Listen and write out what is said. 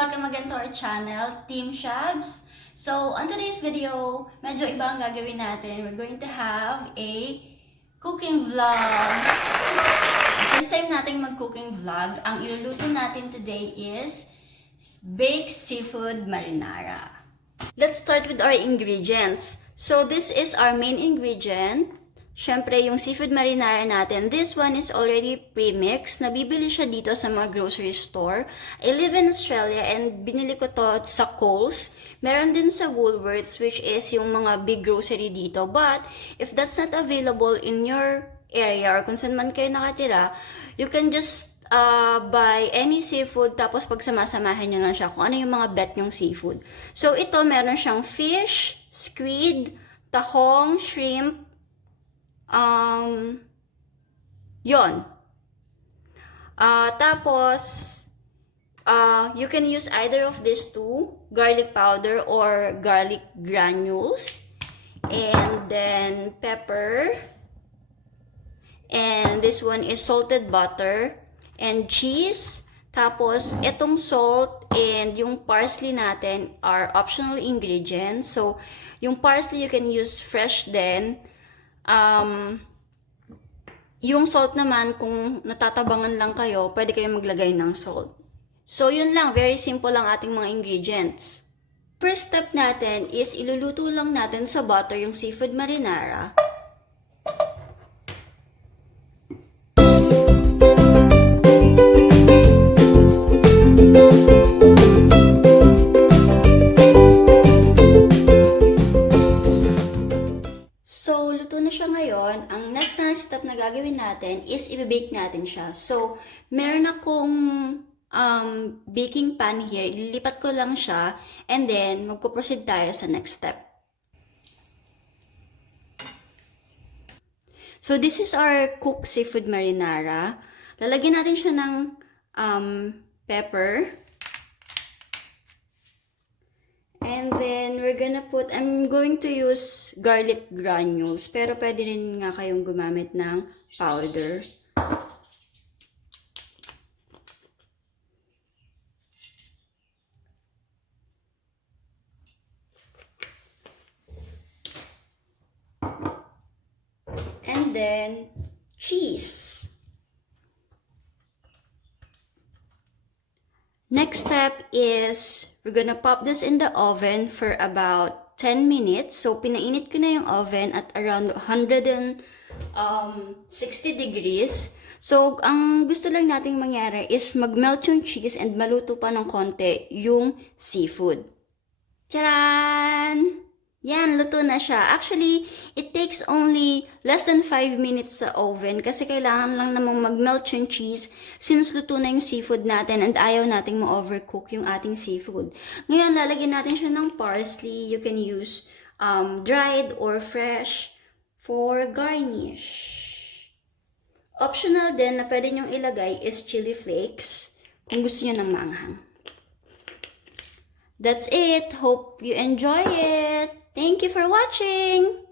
Welcome again to our channel, Team Shabs. So, on today's video, medyo iba ang gagawin natin. We're going to have a cooking vlog. First time nating mag-cooking vlog. Ang iluluto natin today is baked seafood marinara. Let's start with our ingredients. So, this is our main ingredient. Syempre, yung seafood marinara natin, this one is already pre-mixed. Nabibili siya dito sa mga grocery store. I live in Australia and binili ko to sa Coles. Meron din sa Woolworths, which is yung mga big grocery dito. But, if that's not available in your area or kung saan man kayo nakatira, you can just buy any seafood tapos pagsamasamahin nyo lang siya kung ano yung mga bet nyong seafood. So, ito meron siyang fish, squid, tahong, shrimp, yon. Tapos, you can use either of these two, garlic powder or garlic granules. And then pepper. And this one is salted butter and cheese. Tapos, itong salt and yung parsley natin are optional ingredients. So, yung parsley you can use fresh din. Yung salt naman, kung natatabangan lang kayo, pwede kayo maglagay ng salt. So, yun lang. Very simple lang ating mga ingredients. First step natin is iluluto lang natin sa butter yung seafood marinara. So, luto na siya ngayon. Ang next step na gagawin natin is i-bake natin siya. So, meron akong baking pan here. Ililipat ko lang siya and then magpo-proceed tayo sa next step. So, this is our cooked seafood marinara. Lalagyan natin siya ng pepper. And then, I'm going to use garlic granules. Pero pwede rin nga kayong gumamit ng powder. And then, cheese. Next step is, we're gonna pop this in the oven for about 10 minutes. So, pinainit ko na yung oven at around 160 degrees. So, ang gusto lang nating mangyari is mag-melt yung cheese and maluto pa ng konti yung seafood. Charan! Yan, luto na siya. Actually, it takes only less than 5 minutes sa oven kasi kailangan lang namang mag-melt yung cheese since luto na yung seafood natin and ayaw nating ma-overcook yung ating seafood. Ngayon, lalagyan natin siya ng parsley. You can use dried or fresh for garnish. Optional din na pwede nyong ilagay is chili flakes kung gusto nyo ng maanghang. That's it. Hope you enjoy it. Thank you for watching!